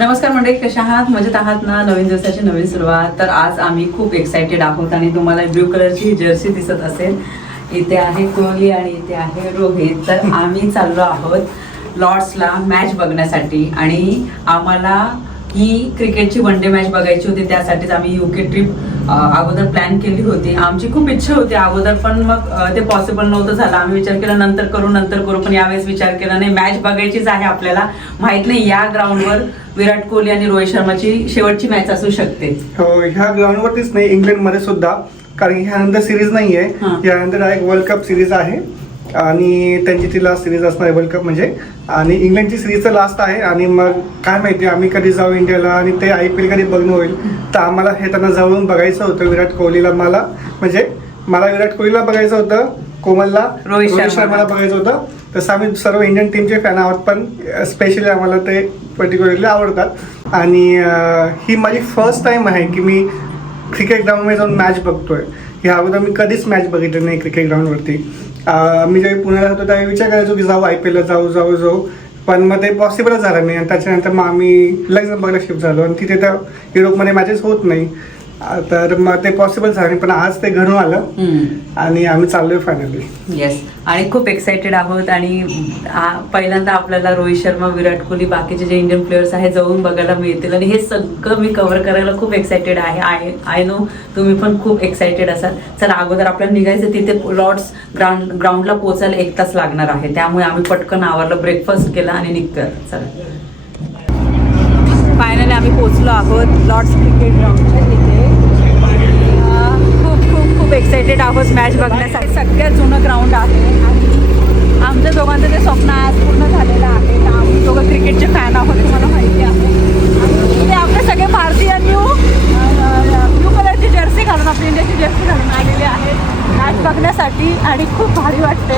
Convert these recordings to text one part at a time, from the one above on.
नमस्कार मंडळी, कशा आहात? मजेत आहात ना? नवीन दिवसाची नवीन सुरुवात. तर आज आम्ही खूप एक्साइटेड आहोत आणि तुम्हाला ब्ल्यू कलरची जर्सी दिसत असेल. इथे आहे कोहली आणि इथे आहे रोहित. तर आम्ही चाललो आहोत लॉर्ड्सला मॅच बघण्यासाठी आणि आम्हाला ही क्रिकेटची वन डे मॅच बघायची होती. त्यासाठीच आम्ही युके ट्रिप अगोदर प्लॅन केली होती. आमची खूप इच्छा होती अगोदर, पण मग ते पॉसिबल नव्हतं झालं. आम्ही विचार केला नंतर करू, पण यावेळेस विचार केला नाही, मॅच बघायचीच आहे आपल्याला. माहित नाही या ग्राउंडवर विराट कोहली आणि रोहित शर्माची शेवटची मॅच असू शकते. हो, ह्या ग्राउंडवरतीच नाही, इंग्लंडमध्ये सुद्धा, कारण ह्यानंतर सिरीज नाही आहे. यानंतर डायरेक्ट वर्ल्ड कप सिरीज आहे आणि त्यांची ती लास्ट सिरीज असणार आहे वर्ल्ड कप म्हणजे. आणि इंग्लंडची सिरीजचं लास्ट आहे आणि मग काय माहिती आम्ही कधी जाऊ इंडियाला आणि ते IPL कधी बघणं होईल. तर आम्हाला हे त्यांना जवळून बघायचं होतं. विराट कोहलीला मला विराट कोहलीला बघायचं होतं, कोमलला रोहित शर्माला बघायचं होतं. तसं आम्ही सर्व इंडियन टीमचे फॅन आहोत, पण स्पेशली आम्हाला ते पर्टिक्युलरली आवडतात. आणि ही माझी फर्स्ट टाईम आहे की मी क्रिकेट ग्राउंडमध्ये जाऊन मॅच बघतोय. ह्या अगोदर मी कधीच मॅच बघितली नाही क्रिकेट ग्राउंडवरती. मी जेव्हा पुण्याला होतो त्यावेळी विचार करायचो की जाऊ IPLला जाऊ, पण मग ते पॉसिबलच झालं नाही. आणि त्याच्यानंतर मग आम्ही लगेच बघायला शिफ्ट झालो आणि तिथे तर युरोपमध्ये मॅचेस होत नाही, तर मग ते पॉसिबल झालं नाही. पण आज ते घडून आलं आणि आम्ही चाललोय फायनली. येस, आणि खूप एक्साइटेड आहोत. आणि पहिल्यांदा आपल्याला रोहित शर्मा, विराट कोहली, बाकीचे जे इंडियन प्लेयर्स आहेत जवळून बघायला मिळतील आणि हे सगळं मी कव्हर करायला खूप एक्साइटेड आहे. आय नो तुम्ही पण खूप एक्साइटेड असाल. चला, अगोदर आपल्याला निघायचं. तिथे लॉर्ड्स ग्राउंडला पोहोचायला 1 तास लागणार आहे, त्यामुळे आम्ही पटकन आवरलं, ब्रेकफास्ट केला आणि निघतोय. चला, फायनली आम्ही पोहोचलो आहोत लॉर्ड्स क्रिकेट ग्राउंडच्या तिथे. खूप एक्साइटेड आहोत मॅच बघण्यासाठी. सगळ्यात जुनं ग्राउंड आहे आणि आमच्या दोघांचं ते स्वप्न आज पूर्ण झालेलं आहे. आम्ही दोघं क्रिकेटचे फॅन आहोत, तुम्हाला माहिती आहे. आणि इथे आपले सगळे भारतीय ब्लू कलरची जर्सी घालून, आपली इंडियाची जर्सी घालून आलेले आहेत मॅच बघण्यासाठी. आणि खूप भारी वाटते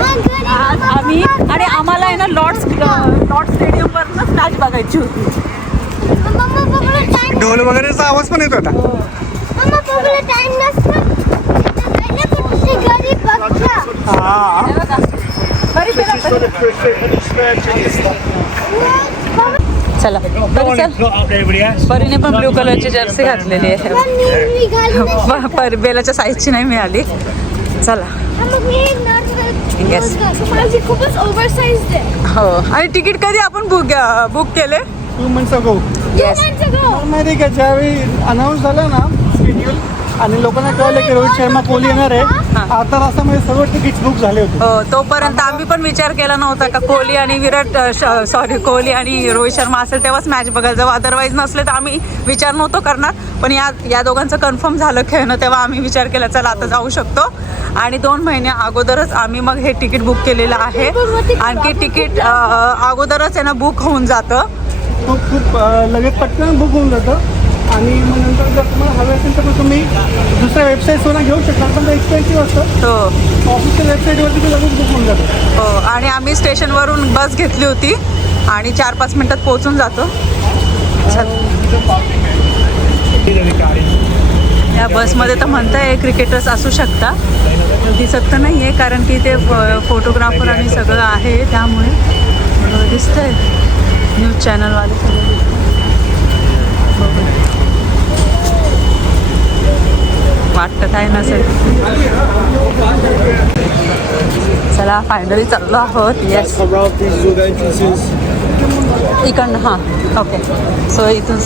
आज आम्ही. आणि आम्हाला आहे ना लॉर्ड्स स्टेडियमवरनंच मॅच बघायची होती. ढोल वगैरेचा आवाज पण येतो आता. चला परीने पण ब्ल्यू कलरची जर्सी घातलेली आहे. बेलाच्या साईजची नाही मिळाली. चला, येस. खूपच ओव्हरसाइज्ड आहे. हो, आणि तिकीट कधी आपण बुक केले? 2 months ago. येस. माहिती का, ज्यावेळी अनाऊन्स झालं ना शेड्यूल आणि लोकांना कळलं की रोहित शर्मा कोहली येणार आहे, आता असं म्हणजे सर्व तिकीट बुक झाले होते. हो, तोपर्यंत आम्ही पण विचार केला नव्हता का कोहली आणि रोहित शर्मा असेल तेव्हाच मॅच बघायला जाऊ. अदरवाईज नसले तर आम्ही विचार नव्हतो करणार. पण या दोघांचं कन्फर्म झालं खेळणं, तेव्हा आम्ही विचार केला चला आता जाऊ शकतो. आणि 2 महिन्या अगोदरच आम्ही मग हे तिकीट बुक केलेलं आहे. आणखी तिकीट अगोदरच आहे ना बुक होऊन जातं, खूप लगेच पटकन बुक होऊन जातं. आणि मग नंतर जर तुम्हाला हवे असेल तर तुम्ही दुसऱ्या वेबसाईटवरून घेऊ शकता, पण ते एक्सपेन्सिव्ह असतं. हो, ऑफिशियल वेबसाईटवरती ते लगेच बुक होऊन जातं. हो. आणि आम्ही स्टेशनवरून बस घेतली होती आणि 4-5 मिनिटात पोहोचून जातो. या बसमध्ये तर म्हणताय क्रिकेटर्स असू शकता, दिसत तर नाही आहे कारण की ते फोटोग्राफर आणि सगळं आहे, त्यामुळे दिसतंय न्यूज चॅनलवाले सगळं दिसतं. वाटतं काय नसेल. चला, फायनली चाललो आहोत. येस, इकडनं. हां, ओके. सो इथून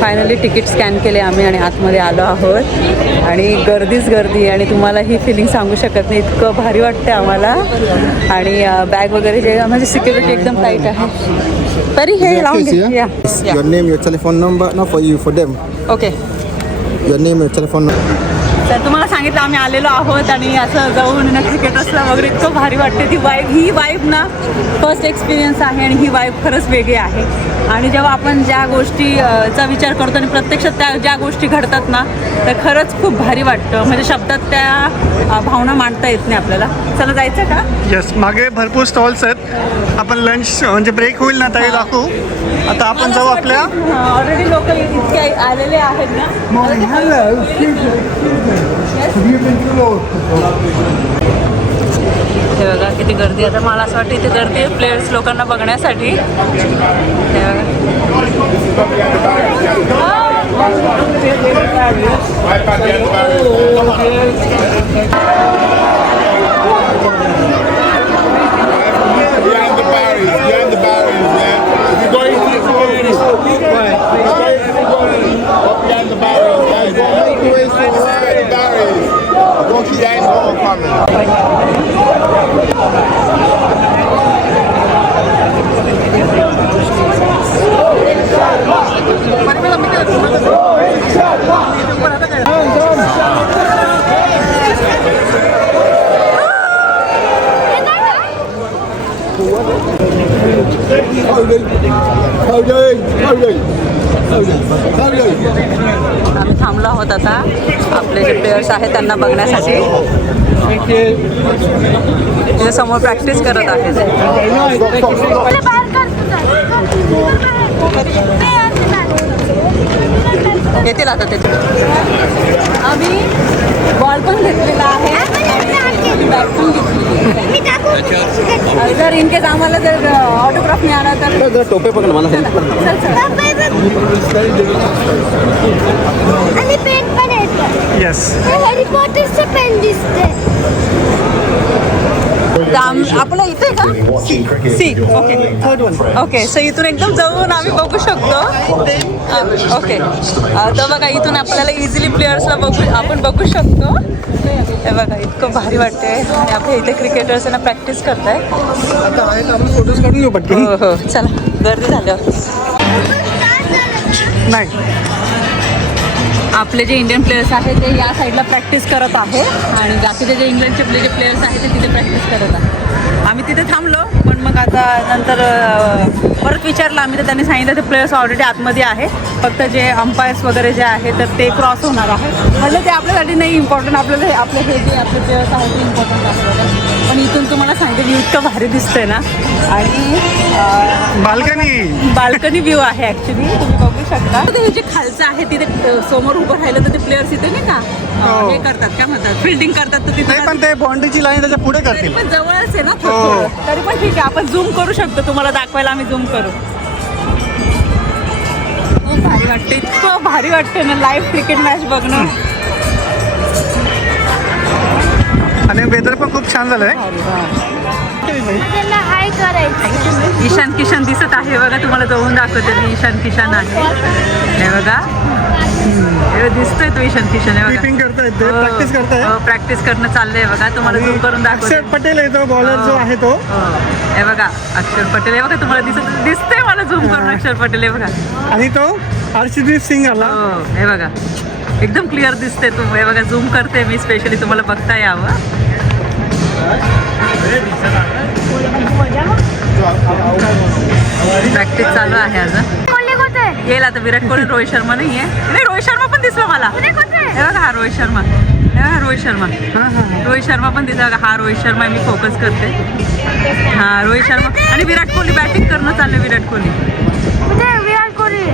फायनली तिकीट स्कॅन केले आम्ही आणि आतमध्ये आलो आहोत. आणि गर्दीच गर्दी, आणि तुम्हाला ही फिलिंग सांगू शकत नाही, इतकं भारी वाटतं आम्हाला. आणि बॅग वगैरे जे म्हणजे सिक्युरिटी एकदम टाईट आहे. तरी हे लावून घ्या. Your name, your telephone number, not for you, for them. Okay. Your name, your telephone number. तर तुम्हाला सांगितलं आम्ही आलेलो आहोत आणि असं जाऊन ना क्रिकेटर्सला वगैरे इतकं भारी वाटते. ही वाईब ना फर्स्ट एक्सपिरियन्स आहे आणि ही वाईब खरंच वेगळी आहे. आणि जेव्हा आपण ज्या गोष्टीचा विचार करतो आणि प्रत्यक्षात ज्या गोष्टी घडतात ना, तर खरंच खूप भारी वाटतं. म्हणजे शब्दात त्या भावना मांडता येत नाही आपल्याला. चला, जायचं का? येस, मागे भरपूर स्टॉल्स आहेत. आपण लंच म्हणजे ब्रेक होईल ना त्यावेळी दाखवू. आता आपण जाऊ आपल्या ऑलरेडी लोक इतके आलेले आहेत ना. बघा किती गर्दी. आता मला असं वाटतं इथे गर्दी आहे प्लेयर्स लोकांना बघण्यासाठी. हे Behind the barriers, yeah. If you're going to the barriers, up behind the barriers, guys. Make way for the barriers. Don't keep guys all coming. आम्ही थांबलो आहोत आता आपले जे प्लेयर्स आहेत त्यांना बघण्यासाठी. तिथे समोर प्रॅक्टिस करत आहेत. येतील आता ते. आम्ही बॉल पण घेतलेला आहे, बॅट पण घेतलेली आहे. जर इन केस आम्हाला जर ऑटोग्राफ मिळाला तर टोपे पकड मला. आणि पेन पण येतं. येस. हॅरी पॉटरचं पेन दिसते. आपलं इथे का सी. Okay okay. सो इथून एकदम जवळून आम्ही बघू शकतो. ओके तर बघा इथून आपल्याला इझिली प्लेयर्सला आपण बघू शकतो. हे बघा इतकं भारी वाटते. आणि आपल्या इथे क्रिकेटर्स ना प्रॅक्टिस करताय. आता आहे का आपण फोटोज काढून घेऊ पटकन. हो हो चला गर्दी झाल्यावर. नाही आपले जे इंडियन प्लेयर्स आहेत ते या साईडला प्रॅक्टिस करत आहे आणि बाकीचे जे इंग्लंडचे जे प्लेयर्स आहेत ते तिथे प्रॅक्टिस करत आहे. आम्ही तिथे थांबलो पण मग आता नंतर परत विचारलं आम्ही तर त्यांनी सांगितलं ते प्लेयर्स ऑलरेडी आतमध्ये आहे. फक्त जे अंपायर्स वगैरे जे आहे तर ते क्रॉस होणार आहे. म्हटलं ते आपल्यासाठी नाही इम्पॉर्टंट. आपल्याला आपले हे जे आपले प्लेयर्स आहेत ते इम्पॉर्टंट आहे. पण इथून तुम्हाला सांगते व्ह्यू इतकं भारी दिसतंय ना. आणि बाल्कनी व्ह्यू आहे ॲक्च्युली. तुम्ही बघू शकता. हे जे खालचं आहे तिथे समोर उभं राहिलं तर ते प्लेयर्स इथे नाही का हे करतात काय म्हणतात फील्डिंग करतात. तर तिथे पण ते बाउंड्रीची लाईन त्याच्या पुढे करतील. पण जवळच आहे ना थोडं. तरी पण ठीक आहे आपण झूम करू शकतो. तुम्हाला दाखवायला आम्ही झूम करू. भारी वाटतं. इतकं भारी वाटतं ना लाईव्ह क्रिकेट मॅच बघणं. आणि वेदर पण खूप छान झालंय. त्याला हाय करायचं. ईशान किशन दिसत आहे बघा. तुम्हाला जवळून दाखवते मी. ईशान किशन आहे हे बघा. दिसतोय तो ईशान किशन. कीपिंग करतायत ते, प्रॅक्टिस करतायत. प्रॅक्टिस करणं चाललंय बघा. तुम्हाला झूम करून दाखवते. अक्षर पटेल आहे तो बॉलर जो आहे तो. हे बघा अक्षर पटेल आहे बघा. तुम्हाला दिसतंय मला झूम करून अक्षर पटेल आहे बघा. आणि तो हर्षदीप सिंग आला. हे बघा एकदम क्लिअर दिसते. तू हे बघा झूम करते मी स्पेशली तुम्हाला बघता यावं. प्रॅक्टिस चालू आहे अजून. येईल आता विराट कोहली. रोहित शर्मा नाही आहे. नाही रोहित शर्मा पण दिसला मला. हे बघा हा रोहित शर्मा. हे बघा रोहित शर्मा. रोहित शर्मा पण दिसला बघा. हा रोहित शर्मा मी फोकस करते. हा रोहित शर्मा आणि विराट कोहली बॅटिंग करणं चाललं. विराट कोहली. विराट कोहली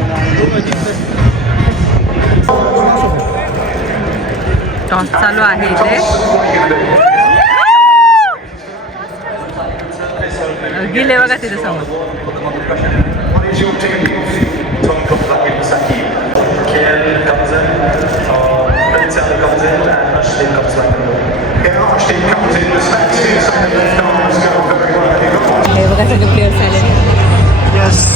टॉस चालू आहे इथे. गिल आहे बघा तिथे समोर. हे बघा सगळे प्लेयर्स आले. येस.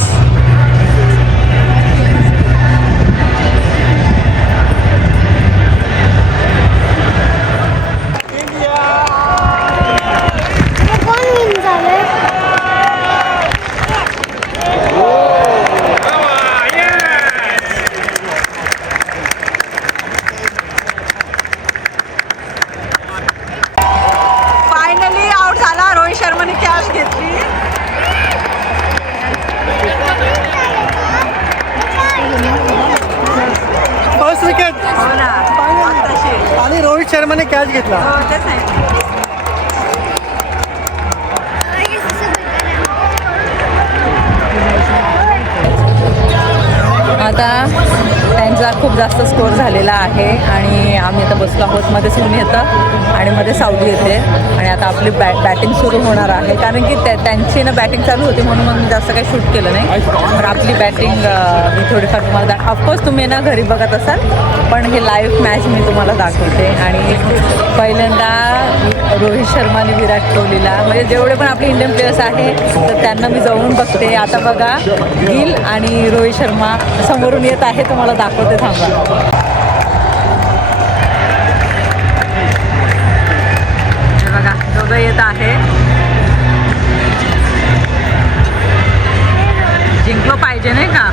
कोण विन झालं. फायनली आउट झाला. रोहित शर्माने कॅच घेतली. First wicket. हो ना आत्ताशी. आणि रोहित शर्माने कॅच घेतला. हो तेच आहे. आता त्यांचा खूप जास्त स्कोर झालेला आहे आणि आम्ही आता बसलो आहोत. मध्ये सून येतं आणि मध्ये सावली येते आणि आता आपली बॅटिंग सुरू होणार आहे. कारण की त्यांची ना बॅटिंग चालू होती म्हणून मग मी जास्त काही शूट केलं नाही. पण आपली बॅटिंग मी थोडीफार तुम्हाला ऑफकोर्स तुम्ही ना घरी बघत असाल, पण हे लाईव्ह मॅच मी तुम्हाला दाखवते. आणि पहिल्यांदा रोहित शर्मा आणि विराट कोहलीला, म्हणजे जेवढे पण आपले इंडियन प्लेयर्स आहे तर त्यांना मी जाऊन बघते. आता बघा गिल आणि रोहित शर्मा समोरून येत आहे, तुम्हाला दाखवते. थांबा. हे बघा दोघं येत आहे. जिंकलं पाहिजे नाही का?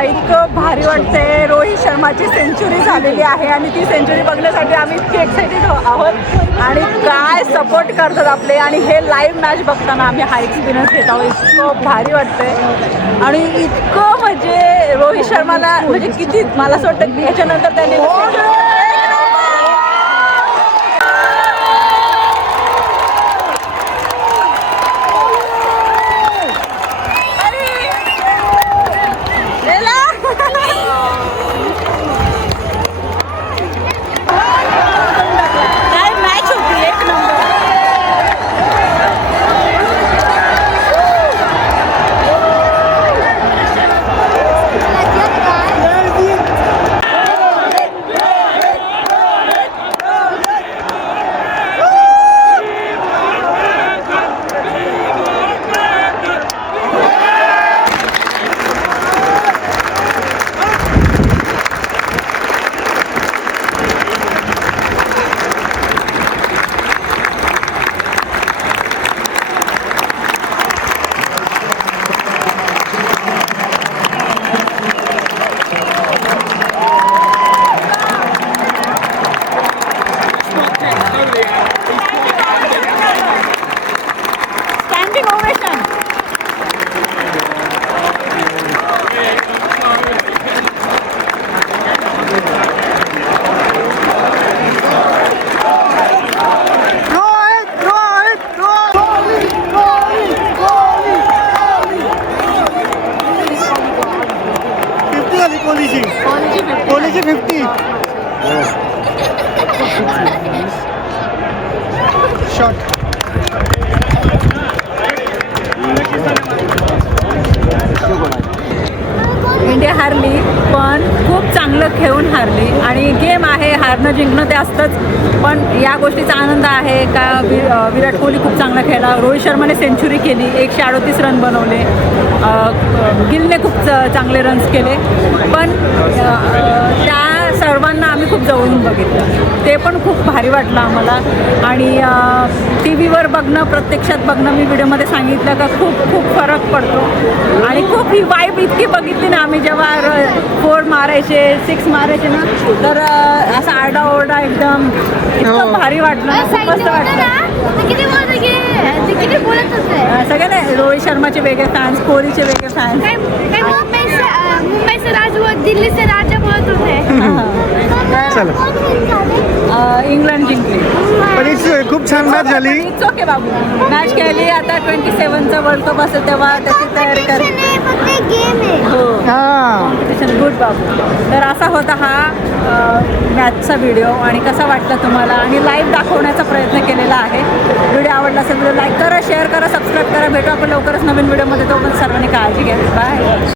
इतकं भारी वाटतंय. रोहित शर्माची सेंचुरी झालेली आहे आणि ती सेंचुरी बघण्यासाठी आम्ही इतके एक्साइटेड आहोत आणि काय सपोर्ट करतात आपले. आणि हे लाईव्ह मॅच बघताना आम्ही हा एक्सपिरियन्स घेत आहोत. इतकं भारी वाटतंय आणि इतकं म्हणजे रोहित शर्माला म्हणजे किती मला असं वाटतं की ह्याच्यानंतर त्यांनी 50. Shot. इंडिया हारली, पण खूप चांगलं खेळून हारली. आणि गेम आहे, हारणं जिंकणं ते असतंच, पण या गोष्टीचा आनंद आहे का विराट कोहली खूप चांगला खेळला. रोहित शर्माने सेंचुरी केली, 138 रन बनवले. गिलने खूप चांगले रन्स केले, पण त्या सर्वांना आम्ही खूप जवळून बघितलं, ते पण खूप भारी वाटलं आम्हाला. आणि टी व्हीवर बघणं, प्रत्यक्षात बघणं, मी व्हिडिओमध्ये सांगितलं का खूप खूप फरक पडतो. आणि खूप ही वाईब इतकी बघितली ना आम्ही, जेव्हा 4 मारायचे, 6 मारायचे ना, तर असा आरडाओरडा एकदम इतकं भारी वाटलं, खूप मस्त वाटलं. किती बोलत होते. सगळे नाही, रोहित शर्माचे वेगळे फॅन्स, कोहलीचे वेगळे फॅन्स. काही मुंबई से राज व दिल्ली से राजा बोलत होते. चला. इंग्लंड जिंकली, पण खूप छान मॅच झाली. इट्स ओके बाबू, मॅच खेळली. आता 27चा वर्ल्ड कप असेल तेव्हा त्याची तयारी कर. गेम आहे. हो, हा. कॉम्पिटिशन गुड बाबू. तर असा होता हा मॅचचा व्हिडिओ. आणि कसा वाटला तुम्हाला, आणि लाईव्ह दाखवण्याचा प्रयत्न केलेला आहे. व्हिडिओ आवडला असेल तर लाईक करा, शेअर करा, सबस्क्राईब करा. भेटू आपण लवकरच नवीन व्हिडिओमध्ये. तोपर्यंत सर्वांनी काळजी घ्या. बाय.